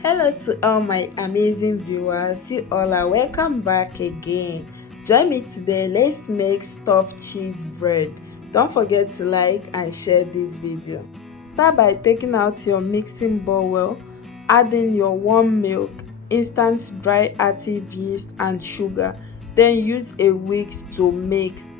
Hello to all my amazing viewers, you all are welcome back again. Join me today, let's make stuffed cheese bread. Don't forget to like and share this video. Start by taking out your mixing bowl, adding your warm milk, instant dry active yeast and sugar. Then use a whisk to mix.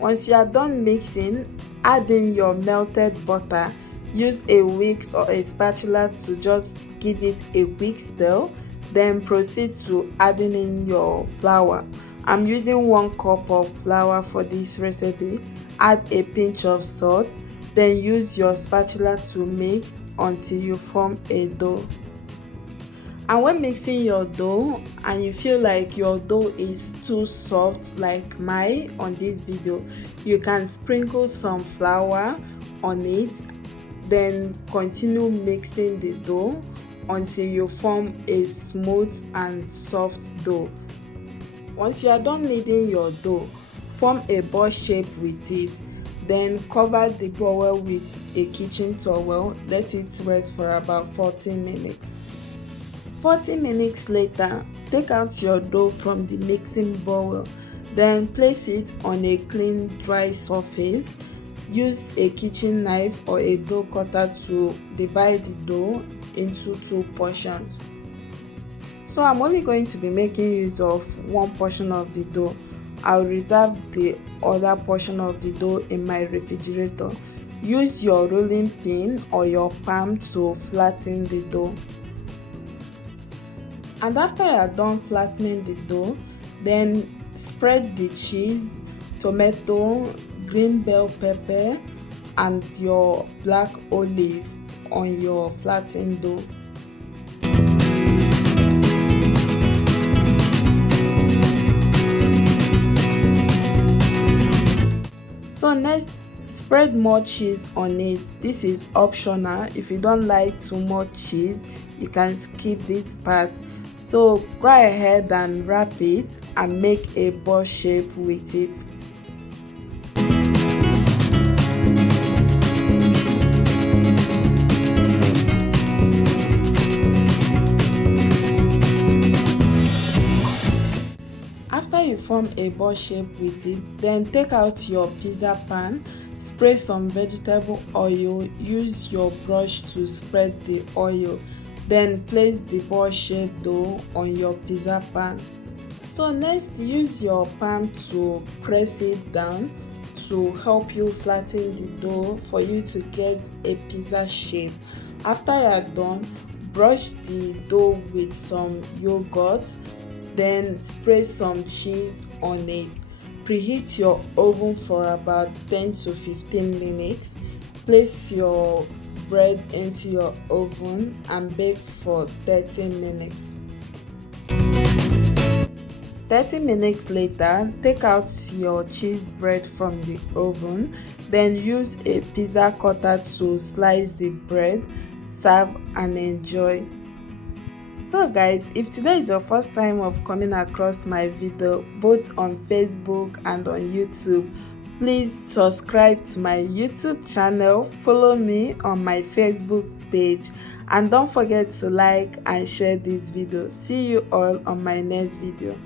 Once you are done mixing, add in your melted butter. Use a whisk or a spatula to just give it a quick stir. Then proceed to adding in your flour. I'm using 1 cup of flour for this recipe. Add a pinch of salt. Then use your spatula to mix until you form a dough. And when mixing your dough and you feel like your dough is too soft like mine on this video, you can sprinkle some flour on it, then continue mixing the dough until you form a smooth and soft dough. Once you are done kneading your dough, form a ball shape with it. Then cover the bowl with a kitchen towel. Let it rest for about 40 minutes. 40 minutes later, take out your dough from the mixing bowl. Then place it on a clean, dry surface. Use a kitchen knife or a dough cutter to divide the dough into 2 portions. So I'm only going to be making use of 1 portion of the dough. I'll reserve the other portion of the dough in my refrigerator. Use your rolling pin or your palm to flatten the dough. And after you are done flattening the dough, then spread the cheese, tomato, green bell pepper and your black olive on your flattened dough. So next, spread more cheese on it. This is optional. If you don't like too much cheese, you can skip this part. So go ahead and wrap it and make a ball shape with it. After you form a ball shape with it, then take out your pizza pan, spray some vegetable oil, use your brush to spread the oil. Then place the ball shaped dough on your pizza pan. So next, use your palm to press it down to help you flatten the dough for you to get a pizza shape. After you are done, brush the dough with some yogurt, then spray some cheese on it. Preheat your oven for about 10 to 15 minutes. Place your bread into your oven and bake for 30 minutes. 30 minutes later, take out your cheese bread from the oven. Then use a pizza cutter to slice the bread, serve and enjoy. So guys, if today is your first time of coming across my video both on Facebook and on YouTube, please subscribe to my YouTube channel, follow me on my Facebook page, and don't forget to like and share this video. See you all on my next video.